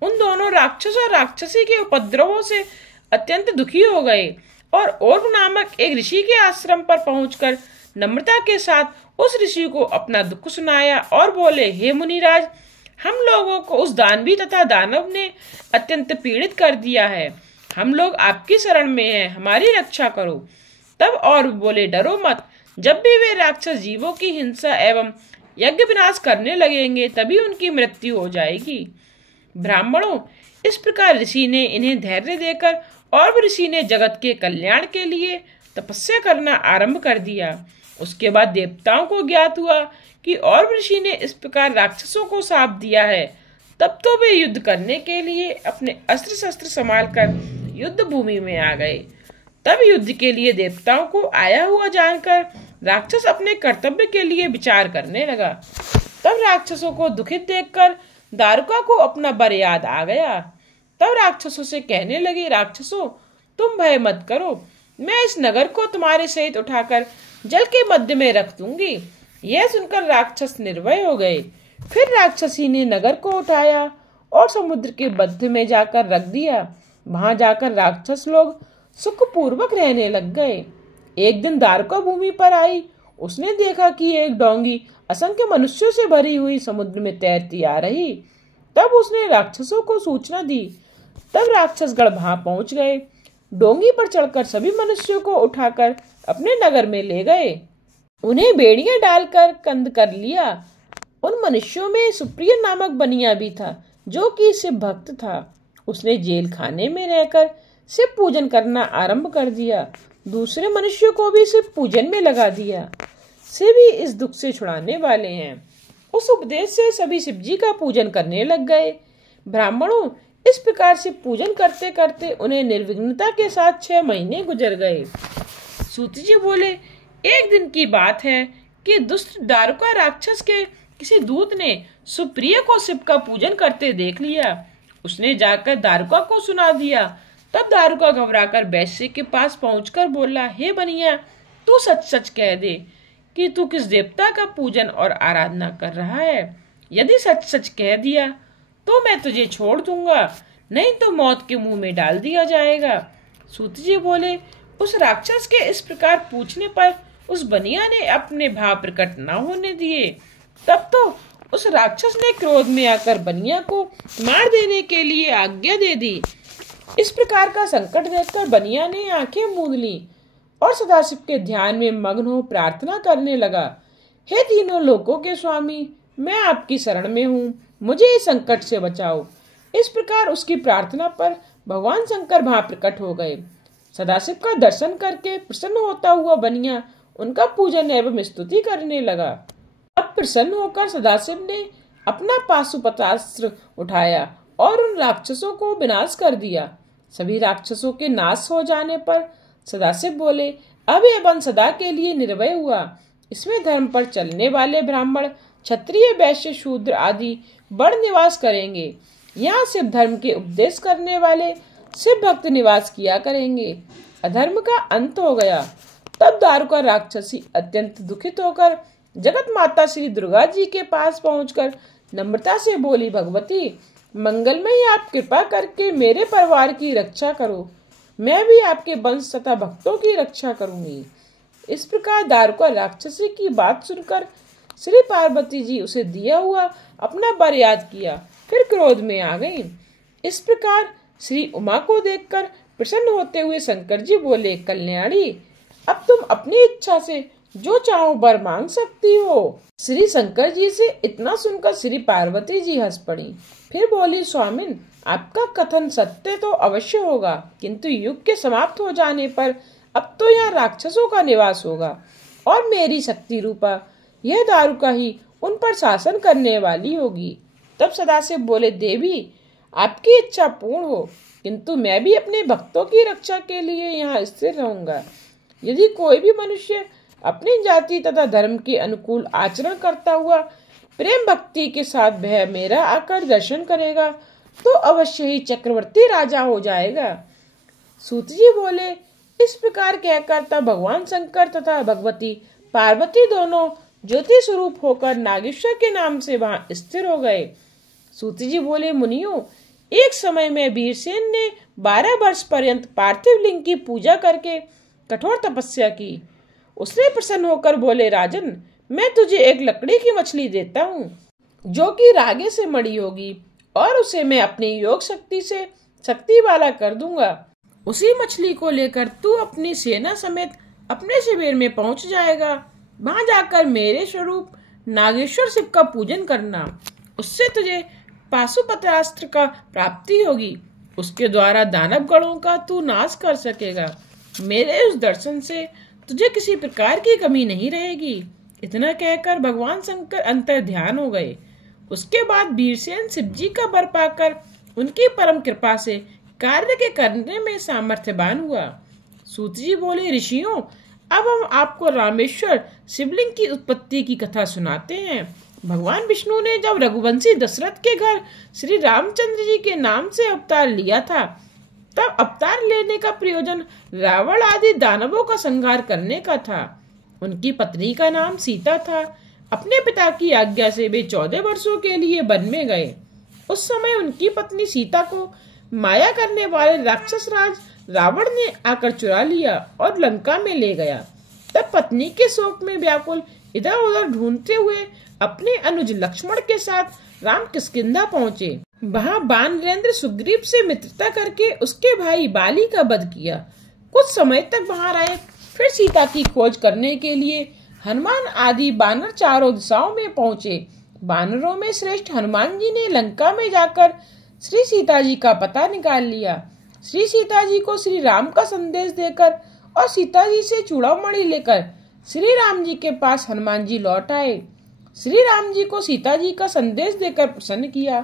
उन दोनों राक्षस और राक्षसी के उपद्रवों से अत्यंत दुखी हो गए और ओर्व नामक एक ऋषि के आश्रम पर पहुंचकर नम्रता के साथ उस ऋषि को अपना दुख सुनाया और बोले, हे मुनिराज, हम लोगों को उस दानवी तथा दानव ने अत्यंत पीड़ित कर दिया है। हम लोग आपकी शरण में हैं, हमारी रक्षा करो। तब और बोले, डरो मत, जब भी वे राक्षस जीवों की हिंसा एवं यज्ञ विनाश करने लगेंगे तभी उनकी मृत्यु हो जाएगी। ब्राह्मणों, इस प्रकार ऋषि ने इन्हें धैर्य देकर और ऋषि ने जगत के कल्याण के लिए तपस्या करना आरंभ कर दिया। उसके बाद देवताओं को ज्ञात हुआ कि और ऋषि ने इस प्रकार राक्षसों को शाप दिया है। तब तो वे युद्ध करने के लिए अपने अस्त्र शस्त्र संभाल कर युद्ध भूमि में आ गए। तब युद्ध के लिए देवताओं को आया हुआ जानकर राक्षस अपने कर्तव्य के लिए विचार करने लगा। तब राक्षसों को दुखित देखकर दारुका को अपना वर याद आ गया। तब राक्षसों से कहने लगे, राक्षसों, तुम भय मत करो, मैं इस नगर को तुम्हारे सहित उठाकर जल के मध्य में रख दूंगी। यह सुनकर राक्षस निर्भय हो गए। फिर राक्षसी ने नगर को उठाया और समुद्र के मध्य में जाकर रख दिया। वहां जाकर राक्षस लोग सुखपूर्वक रहने लग गए। एक दिन दारुका भूमि पर आई। उसने देखा कि एक डोंगी असंख्य मनुष्यों से भरी हुई समुद्र में तैरती आ रही। तब उसने राक्षसों को सूचना दी। तब राक्षसगण वहां पहुंच गए। डोंगी पर चढ़कर सभी मनुष्यों को उठाकर अपने नगर में ले गए। उन्हें बेड़ियां डालकर कंद कर लिया। उन मनुष्यों में सुप्रिय नामक बनिया भी था, जो कि शिव भक्त था। उसने जेल खाने में रहकर शिव पूजन करना आरंभ कर दिया। दूसरे मनुष्यों को भी शिव पूजन में लगा दिया। से भी इस दुख से छुड़ाने वाले हैं। उस उपदेश से सभी शिव जी का पूजन करने लग गए। ब्राह्मणों इस प्रकार से पूजन करते करते उन्हें निर्विघ्नता के साथ 6 महीने गुजर गए। सूत जी बोले, एक दिन की बात है कि दुष्ट दारुका राक्षस के किसी दूत ने सुप्रिय को शिव का पूजन करते देख लिया। उसने जाकर दारुका को सुना दिया। तब दारुका घबराकर वैश्य के पास पहुंचकर बोला, हे बनिया, तू सच सच कह दे कि तू किस देवता का पूजन और आराधना कर रहा है। यदि सच सच कह दिया तो मैं तुझे छोड़ दूंगा, नहीं तो मौत के मुंह में डाल दिया जाएगा। सूत जी बोले, उस राक्षस के इस प्रकार पूछने पर उस बनिया ने अपने भाव प्रकट न होने दिए। तब तो उस राक्षस ने क्रोध में आकर बनिया को मार देने के लिए आज्ञा दे दी। इस प्रकार का संकट देखकर बनिया ने आंखें मूंद ली और सदाशिव के ध्यान में मग्न हो प्रार्थना करने लगा, हे तीनों लोकों के स्वामी, मैं आपकी शरण में हूँ, मुझे इस संकट से बचाओ। इस प्रकार उसकी प्रार्थना पर भगवान शंकर वहां प्रकट हो गए। सदाशिव का दर्शन करके प्रसन्न होता हुआ बनिया उनका पूजन एवं स्तुति करने लगा। अब प्रसन्न होकर सदाशिव ने अपना पाशुपतास्त्र उठाया और उन राक्षसों को विनाश कर दिया। सभी राक्षसों के नाश हो जाने पर सदाशिव बोले, अब यह वन सदा के लिए निर्भय हुआ। इसमें धर्म पर चलने वाले ब्राह्मण, क्षत्रिय, वैश्य, शूद्र आदि बड़ निवास करेंगे। यहाँ शिव धर्म के उपदेश करने वाले शिव भक्त निवास किया करेंगे। अधर्म का अंत हो गया। तब दारुका राक्षसी अत्यंत दुखित होकर जगत माता श्री दुर्गा जी के पास पहुंचकर नम्रता से बोली, भगवती, मंगलमयी, आप कृपा करके मेरे परिवार की रक्षा करो, मैं भी आपके वंश तथा भक्तों की रक्षा करूंगी। इस प्रकार दारुका राक्षसी की बात सुनकर श्री पार्वती जी उसे दिया हुआ अपना वर याद किया, फिर क्रोध में आ गई। इस प्रकार श्री उमा को देखकर प्रसन्न होते हुए शंकर जी बोले, कल्याणी, अब तुम अपनी इच्छा से जो चाहो वर मांग सकती हो। श्री शंकर जी से इतना सुनकर श्री पार्वती जी हंस पड़ी। फिर बोली, स्वामिन, आपका कथन सत्य तो अवश्य होगा, किंतु युग के समाप्त हो जाने पर अब तो यहाँ राक्षसों का निवास होगा और मेरी शक्ति रूपा यह दारुका ही उन पर शासन करने वाली होगी। तब सदाशिव बोले, देवी, आपकी इच्छा पूर्ण हो, किंतु मैं भी अपने भक्तों की रक्षा के लिए यहाँ स्थिर रहूंगा। यदि कोई भी मनुष्य अपनी जाति तथा धर्म के अनुकूल आचरण करता हुआ प्रेम भक्ति के साथ वह मेरा आकर दर्शन करेगा तो अवश्य ही चक्रवर्ती राजा हो जाएगा। सूत जी बोले, इस प्रकार कहकर तब भगवान शंकर तथा भगवती पार्वती दोनों ज्योति स्वरूप होकर नागेश्वर के नाम से वहां स्थिर हो गए। सूत जी बोले, मुनियों, एक समय में वीरसेन ने 12 वर्ष पर्यंत पार्थिव लिंग की पूजा करके कठोर तपस्या की। उसने प्रसन्न होकर बोले, राजन, मैं तुझे एक लकड़ी की मछली देता हूँ जो कि रागे से मड़ी होगी और उसे मैं अपनी योग शक्ति से शक्ति वाला कर दूंगा। उसी मछली को लेकर तू अपनी सेना समेत अपने शिविर में पहुंच जाएगा। वहां जाकर मेरे स्वरूप नागेश्वर शिव का पूजन करना, उससे तुझे पाशुपतास्त्र का प्राप्ति होगी। उसके द्वारा दानव गणों का तू नाश कर सकेगा। मेरे उस दर्शन से तुझे किसी प्रकार की कमी नहीं रहेगी। इतना कहकर भगवान शंकर अंतर ध्यान हो गए। उसके बाद वीरसेन शिव जी का वर पाकर उनकी परम कृपा से कार्य के करने में सामर्थ्यवान हुआ। सूत जी बोले, ऋषियों, अब हम आपको रामेश्वर शिवलिंग की उत्पत्ति की कथा सुनाते हैं। भगवान विष्णु ने जब रघुवंशी दशरथ के घर श्री रामचंद्र जी के नाम से अवतार लिया था, तब अवतार लेने का प्रयोजन रावण आदि दानवों का संहार करने का था। उनकी पत्नी का नाम सीता था। अपने पिता की आज्ञा से वे 14 वर्षों के लिए वन में गए। उस समय उनकी पत्नी सीता को माया करने वाले राक्षस राज रावण ने आकर चुरा लिया और लंका में ले गया। तब पत्नी के शोक में व्याकुल इधर उधर ढूंढते हुए अपने अनुज लक्ष्मण के साथ राम किष्किंधा पहुँचे। वहाँ वानरेंद्र सुग्रीव से मित्रता करके उसके भाई बाली का वध किया। कुछ समय तक वहाँ रहे। फिर सीता की खोज करने के लिए हनुमान आदि बानर चारों दिशाओं में पहुँचे। बानरों में श्रेष्ठ हनुमान जी ने लंका में जाकर श्री सीता जी का पता निकाल लिया। श्री सीता जी को श्री राम का संदेश देकर और सीता जी से चूड़ामणि लेकर श्री राम जी के पास हनुमान जी लौट आए। श्री राम जी को सीता जी का संदेश देकर प्रसन्न किया।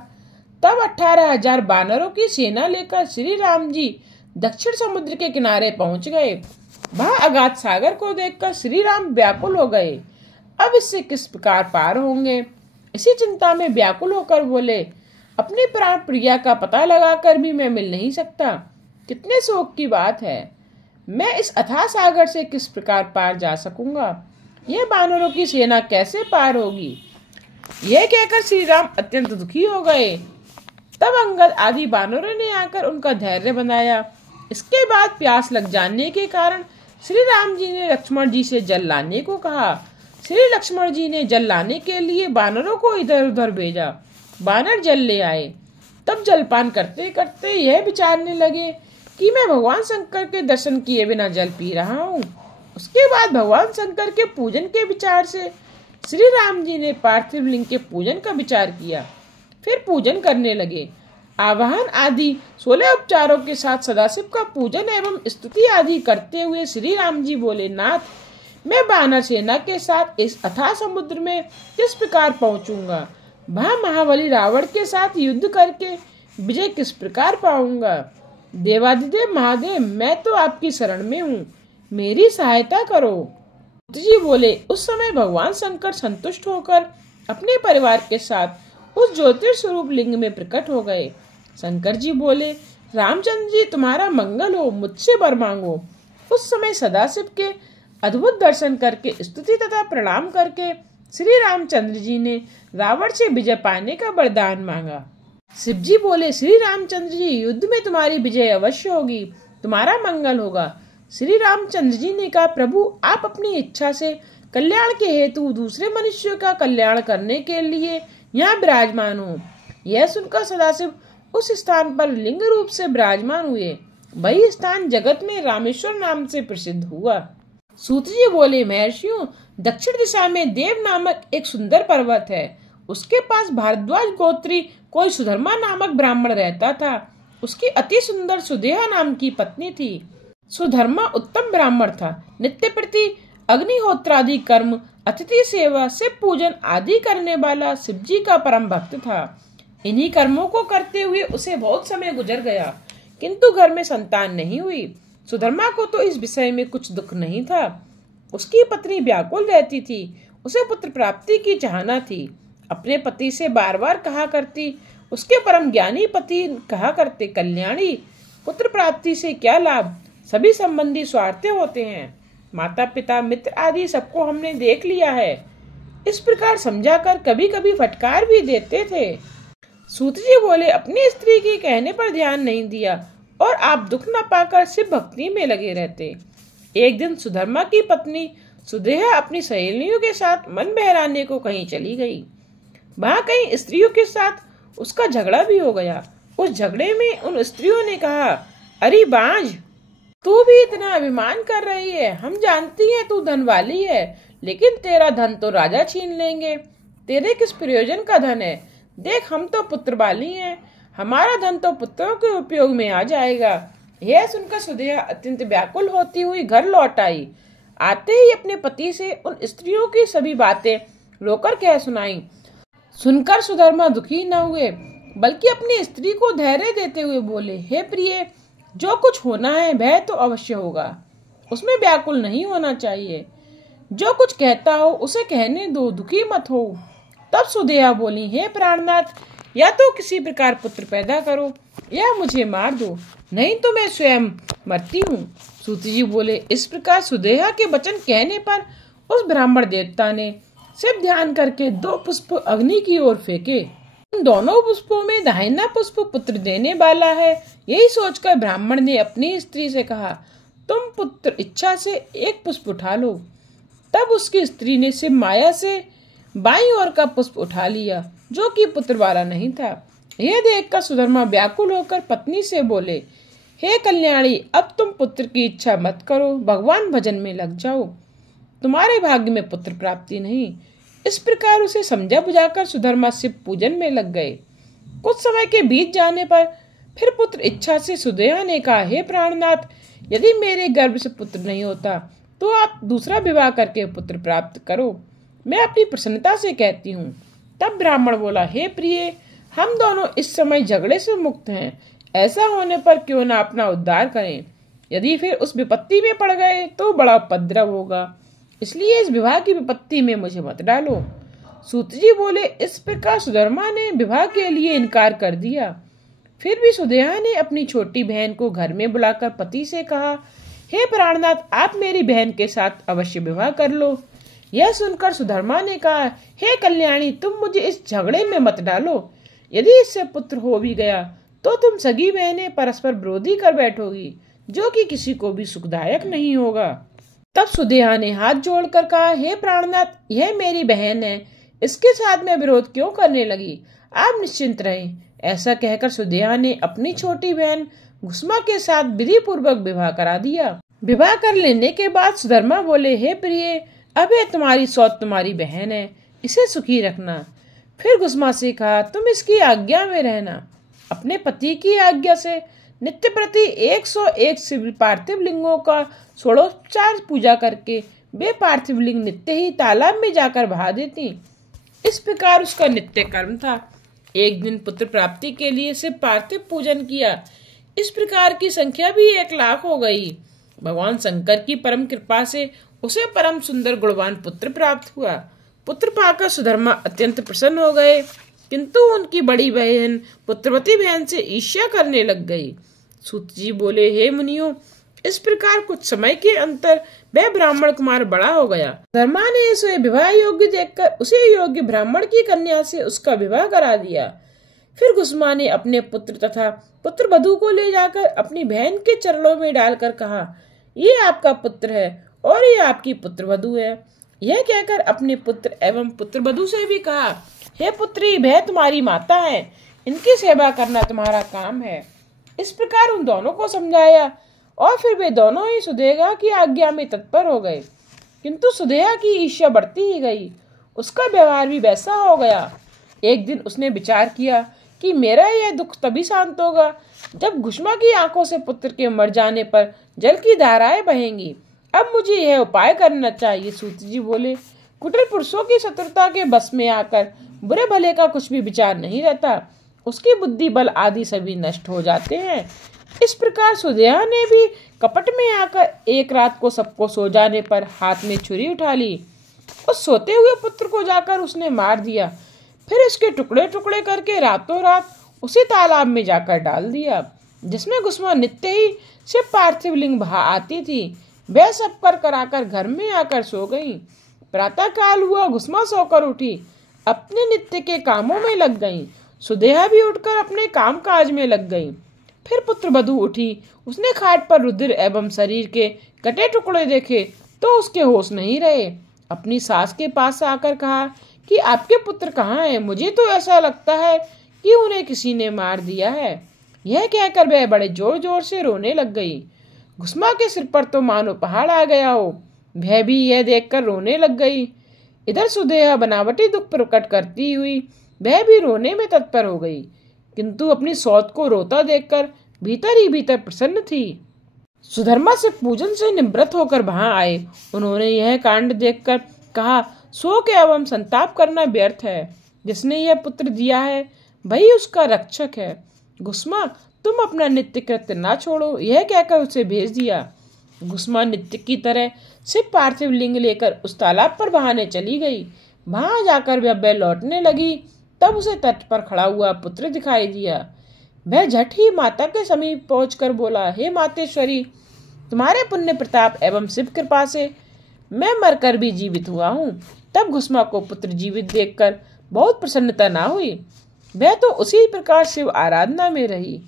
तब 18,000 बानरों की सेना लेकर श्री राम जी दक्षिण समुद्र के किनारे पहुंच गए। वहां अगाध सागर को देखकर श्री राम व्याकुल हो गए। अब इससे किस प्रकार पार होंगे, इसी चिंता में व्याकुल होकर बोले, अपनी प्राण प्रिया का पता लगाकर भी मैं मिल नहीं सकता। कितने शोक की बात है। मैं इस अथाह सागर से किस प्रकार पार जा सकूंगा। यह बानरों की सेना कैसे पार होगी। यह कहकर श्री राम अत्यंत दुखी हो गए। तब अंगद आदि बानरों ने आकर उनका धैर्य बनाया। इसके बाद प्यास लग जाने के कारण श्री राम जी ने लक्ष्मण जी से जल लाने को कहा। श्री लक्ष्मण जी ने जल लाने के लिए बानरों को इधर उधर भेजा। बानर जल ले आए। तब जलपान करते करते यह विचारने लगे कि मैं भगवान शंकर के दर्शन किए बिना जल पी रहा हूँ। उसके बाद भगवान शंकर के पूजन के विचार से श्री राम जी ने पार्थिव लिंग के पूजन का विचार किया। फिर पूजन करने लगे। आवाहन आदि 16 उपचारों के साथ सदाशिव का पूजन एवं स्तुति आदि करते हुए श्री राम जी बोले, नाथ, मैं बानर सेना के साथ इस अथाह समुद्र में किस प्रकार पहुंचूंगा। वहां महाबली रावण के साथ युद्ध करके विजय किस प्रकार पाऊंगा। देवादिदेव महादेव, मैं तो आपकी शरण में हूँ, मेरी सहायता करो। जी बोले, उस समय भगवान शंकर संतुष्ट होकर अपने परिवार के साथ उस ज्योतिर्स्वरूप लिंग में प्रकट हो गए। शंकर जी बोले, रामचंद्र जी, तुम्हारा मंगल हो, मुझसे वर मांगो। उस समय सदाशिव के अद्भुत दर्शन करके स्तुति तथा प्रणाम करके श्री रामचंद्र जी ने रावण से विजय पाने का वरदान मांगा। शिव जी बोले, श्री रामचंद्र जी, युद्ध में तुम्हारी विजय अवश्य होगी, तुम्हारा मंगल होगा। श्री रामचंद्र जी ने कहा, प्रभु, आप अपनी इच्छा से कल्याण के हेतु दूसरे मनुष्यों का कल्याण करने के लिए यहाँ विराजमान हो। यह सुनकर सदाशिव उस स्थान पर लिंग रूप से विराजमान हुए। वही स्थान जगत में रामेश्वर नाम से प्रसिद्ध हुआ। सूत जी बोले, महर्षियों, दक्षिण दिशा में देव नामक एक सुंदर पर्वत है। उसके पास भारद्वाज गोत्री कोई सुधर्मा नामक ब्राह्मण रहता था। उसकी अति सुंदर सुदेहा नाम की पत्नी थी। सुधर्मा उत्तम ब्राह्मण था। नित्य प्रति अग्निहोत्रादि कर्म, अतिथि सेवा, शिव पूजन आदि करने वाला शिव जी का परम भक्त था। इन्हीं कर्मों को करते हुए उसे बहुत समय गुजर गया, किंतु घर में संतान नहीं हुई। सुधर्मा को तो इस विषय में कुछ दुख नहीं था। उसकी पत्नी व्याकुल रहती थी। उसे पुत्र प्राप्ति की चाहना थी। अपने पति से बार बार कहा करती, उसके परम ज्ञानी पति कहा करते, कल्याणी, पुत्र प्राप्ति से क्या लाभ, सभी संबंधी स्वार्थी होते हैं। माता पिता मित्र आदि सबको हमने देख लिया है। इस प्रकार समझाकर कभी कभी फटकार भी देते थे। सूत जी बोले, अपनी स्त्री के कहने पर ध्यान नहीं दिया और आप दुख न पाकर शिव भक्ति में लगे रहते। एक दिन सुधर्मा की पत्नी सुदेहा अपनी सहेलियों के साथ मन बहलाने को कहीं चली गई। वहां कई स्त्रियों के साथ उसका झगड़ा भी हो गया। उस झगड़े में उन स्त्रियों ने कहा, अरे बांझ, तू भी इतना अभिमान कर रही है। हम जानती हैं तू धन वाली है, लेकिन तेरा धन तो राजा छीन लेंगे। तेरे किस प्रयोजन का धन है। देख, हम तो पुत्र वाली हैं, हमारा धन तो पुत्रों के उपयोग में आ जाएगा। यह सुनकर सुदेहा अत्यंत व्याकुल होती हुई घर लौट आई। आते ही अपने पति से उन स्त्रियों की सभी बातें रोकर कह सुनाई। सुनकर सुधर्मा दुखी न हुए, बल्कि अपनी स्त्री को धैर्य देते हुए बोले, हे प्रिय, जो कुछ होना है वह तो अवश्य होगा, उसमें व्याकुल नहीं होना चाहिए। जो कुछ कहता हो उसे कहने दो, दुखी मत हो। तब सुदेहा बोली, हे प्राणनाथ, या तो किसी प्रकार पुत्र पैदा करो या मुझे मार दो, नहीं तो मैं स्वयं मरती हूँ। सूत जी बोले, इस प्रकार सुदेहा के वचन कहने पर उस ब्राह्मण देवता ने शिव ध्यान करके 2 पुष्प अग्नि की ओर फेंके। उन दोनों पुष्पों में दाहिना पुष्प पुत्र देने वाला है। यही सोचकर ब्राह्मण ने अपनी स्त्री से कहा, तुम पुत्र इच्छा से एक पुष्प उठा लो। तब उसकी स्त्री ने शिव माया से बाईं ओर का पुष्प उठा लिया, जो कि पुत्र वाला नहीं था। यह देखकर सुधर्मा व्याकुल होकर पत्नी से बोले, हे कल्याणी, अब तुम पुत्र की इच्छा मत करो, भगवान भजन में लग जाओ, तुम्हारे भाग्य में पुत्र प्राप्ति नहीं। इस प्रकार उसे समझा बुझाकर सुधर्मा शिव पूजन में लग गए। कुछ समय के बीत जाने पर फिर पुत्र इच्छा से सुदेहा ने कहा, हे प्राणनाथ, यदि मेरे गर्भ से पुत्र नहीं होता तो आप दूसरा विवाह करके पुत्र प्राप्त करो, मैं अपनी प्रसन्नता से कहती हूँ। तब ब्राह्मण बोला, हे प्रिय, हम दोनों इस समय झगड़े से मुक्त हैं, ऐसा होने पर क्यों ना अपना उद्धार करें। यदि फिर उस विपत्ति में पड़ गए तो बड़ा उपद्रव होगा, इसलिए इस विवाह की विपत्ति में मुझे मत डालो। सूत जी बोले, इस प्रकार सुधर्मा ने विवाह के लिए इनकार कर दिया। फिर भी सुदेहा ने अपनी छोटी बहन को घर में बुलाकर पति से कहा, हे प्राणनाथ, आप मेरी बहन के साथ अवश्य विवाह कर लो। यह सुनकर सुधर्मा ने कहा, हे कल्याणी, तुम मुझे इस झगड़े में मत डालो। यदि इससे पुत्र हो भी गया तो तुम सगी बहनें परस्पर विरोधी कर बैठोगी, जो कि किसी को भी सुखदायक नहीं होगा। तब सुदेहा ने हाथ जोड़कर कहा, हे प्राणनाथ, यह मेरी बहन है, इसके साथ मैं विरोध क्यों करने लगी, आप निश्चिंत रहें। ऐसा कहकर सुदेहा ने अपनी छोटी बहन घुस्मा के साथ विधि पूर्वक विवाह करा दिया। विवाह कर लेने के बाद सुधर्मा बोले, हे प्रिय, अब यह तुम्हारी सौत तुम्हारी बहन है, इसे सुखी रखना। फिर घुस्मा से कहा, तुम इसकी आज्ञा में रहना। अपने पति की आज्ञा से नित्य प्रति 101 पार्थिव लिंगों का षोडोपचार पूजा करके वे पार्थिव लिंग नित्य ही तालाब में जाकर बहा देती। इस प्रकार उसका नित्य कर्म था। एक दिन पुत्र प्राप्ति के लिए सिर्फ पार्थिव पूजन किया। इस प्रकार की संख्या भी 1,00,000 हो गई। भगवान शंकर की परम कृपा से उसे परम सुंदर गुणवान पुत्र प्राप्त हुआ। पुत्र पाकर सुधर्मा अत्यंत प्रसन्न हो गए, किंतु उनकी बड़ी बहन पुत्रवती बहन से ईर्ष्या करने लग गई। सूत जी बोले, हे मुनियों, इस प्रकार कुछ समय के अंतर वह ब्राह्मण कुमार बड़ा हो गया। धर्मा ने उसे विवाह योग्य देखकर उसे योग्य ब्राह्मण की कन्या से उसका विवाह करा दिया। फिर घुस्मा ने अपने पुत्र तथा पुत्र वधू को ले जाकर अपनी बहन के चरणों में डालकर कहा, ये आपका पुत्र है और ये आपकी पुत्र वधू है। यह कहकर अपने पुत्र एवं पुत्र वधू से भी कहा, हे पुत्री, वह तुम्हारी माता है, इनकी सेवा करना तुम्हारा काम है। इस प्रकार उन दोनों को समझाया और फिर वे दोनों ही सुदेहा की आज्ञा में तत्पर हो गए। किंतु सुदेहा की ईर्ष्या बढ़ती ही गई, उसका व्यवहार भी वैसा हो गया। एक दिन उसने विचार किया कि मेरा यह दुख तभी शांत होगा जब घुस्मा की आंखों से पुत्र के मर जाने पर जल की धाराएं बहेंगी। अब मुझे यह उपाय करना चाहिए। सूत जी बोले, कुटिल पुरुषों की शत्रुता के बस में आकर बुरे भले का कुछ भी विचार नहीं रहता, उसकी बुद्धि बल आदि सभी नष्ट हो जाते हैं। इस प्रकार सुदेहा ने भी कपट में आकर एक रात को सबको सो जाने पर हाथ में छुरी उठा ली। उस सोते हुए पुत्र को जाकर उसने मार दिया। फिर इसके टुकड़े टुकड़े करके रातों रात उसी तालाब में जाकर डाल दिया, जिसमें घुस्मा नित्य ही से पार्थिव लिंग बहा आती थी। वह सब कर कराकर घर में आकर सो गई। प्रातः काल हुआ, घुस्मा सोकर उठी, अपने नित्य के कामों में लग गई। सुदेहा भी उठकर अपने काम काज में लग गई। फिर पुत्र वधू उठी, उसने खाट पर रुधिर एवं शरीर के कटे टुकड़े देखे तो उसके होश नहीं रहे। अपनी सास के पास आकर कहा कि आपके पुत्र कहाँ हैं? मुझे तो ऐसा लगता है कि उन्हें किसी ने मार दिया है। यह कहकर वह बड़े जोर जोर से रोने लग गई। घुस्मा के सिर पर तो मानो पहाड़ आ गया हो। वह भी यह देखकर रोने लग गई। इधर सुदेहा बनावटी दुख प्रकट करती हुई वह भी रोने में तत्पर हो गई, किंतु अपनी सौत को रोता देखकर भीतर ही भीतर प्रसन्न थी। सुधर्मा से पूजन से निवृत्त होकर वहां आए। उन्होंने यह कांड देखकर कहा, शोक एवं संताप करना व्यर्थ है। जिसने यह पुत्र दिया है वही उसका रक्षक है। घुस्मा, तुम अपना नित्य कृत्य ना छोड़ो, यह कहकर उसे भेज दिया। घुस्मा नित्य की तरह सिर्फ पार्थिव लिंग लेकर उस तालाब पर बहाने चली गई। वहां जाकर वह लौटने लगी, तब उसे तट पर खड़ा हुआ पुत्र दिखाई दिया। वह झट ही माता के समीप पहुंचकर बोला, हे मातेश्वरी, तुम्हारे पुण्य प्रताप एवं शिव कृपा से मैं मरकर भी जीवित हुआ हूँ। तब घुस्मा को पुत्र जीवित देखकर बहुत प्रसन्नता ना हुई। वह तो उसी प्रकार शिव आराधना में रही।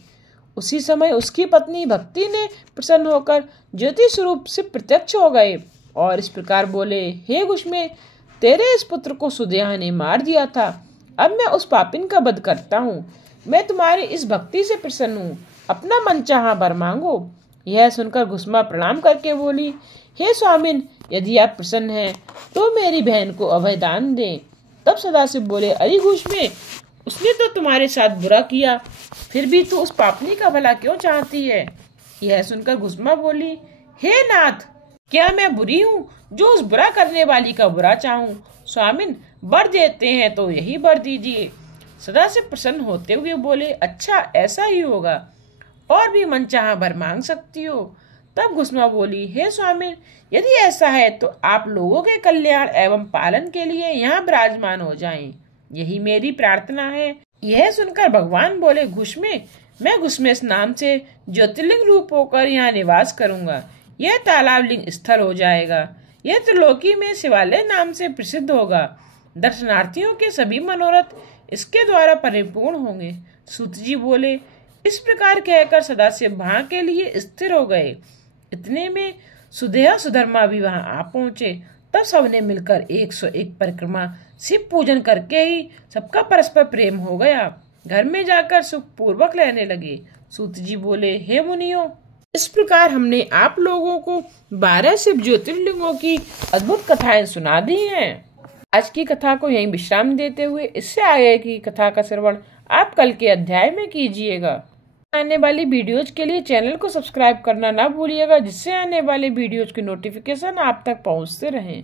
उसी समय उसकी पत्नी भक्ति ने प्रसन्न होकर ज्योति स्वरूप से प्रत्यक्ष हो गए और इस प्रकार बोले, हे घुस्मे, तेरे इस पुत्र को सुदेहा ने मार दिया था। अब मैं उस पापिन का वध करता हूँ। मैं तुम्हारी इस भक्ति से प्रसन्न हूँ, अपना मन चाहा वर मांगो। यह सुनकर घुस्मा प्रणाम करके बोली, हे स्वामिन, यदि आप प्रसन्न हैं तो मेरी बहन को अभय दान दें। तब सदाशिव बोले, अरे घुस्मे, उसने तो तुम्हारे साथ बुरा किया, फिर भी तू उस पापनी का भला क्यों चाहती है? यह सुनकर घुस्मा बोली, हे नाथ, क्या मैं बुरी हूँ जो उस बुरा करने वाली का बुरा चाहूँ? स्वामिन, वर देते हैं तो यही वर दीजिए। सदाशिव प्रसन्न होते हुए बोले, अच्छा ऐसा ही होगा, और भी मनचाहा वर मांग सकती हो। तब घुसमा बोली, हे स्वामिन, यदि ऐसा है तो आप लोगों के कल्याण एवं पालन के लिए यहाँ विराजमान हो जाएं, यही मेरी प्रार्थना है। यह सुनकर भगवान बोले, घुसमे, मैं घुसमेश नाम से ज्योतिर्लिंग रूप होकर यहाँ निवास करूंगा। यह तालाब लिंग स्थल हो जाएगा। यह त्रिलोकी में शिवालय नाम से प्रसिद्ध होगा। दर्शनार्थियों के सभी मनोरथ इसके द्वारा परिपूर्ण होंगे। सूत जी बोले, इस प्रकार कहकर सदाशिव वहां के लिए स्थिर हो गए। इतने में सुदेहा सुधर्मा भी वहां आ पहुंचे। तब सबने मिलकर 101 परिक्रमा शिव पूजन करके ही सबका परस्पर प्रेम हो गया। घर में जाकर सुख पूर्वक रहने लगे। सूत जी बोले, हे मुनियों, इस प्रकार हमने आप लोगों को 12 शिव ज्योतिर्लिंगों की अद्भुत कथाएं सुना दी हैं। आज की कथा को यहीं विश्राम देते हुए इससे आगे की कथा का श्रवण आप कल के अध्याय में कीजिएगा। आने वाली वीडियोज के लिए चैनल को सब्सक्राइब करना ना भूलिएगा, जिससे आने वाले वीडियोज की नोटिफिकेशन आप तक पहुंचते रहें।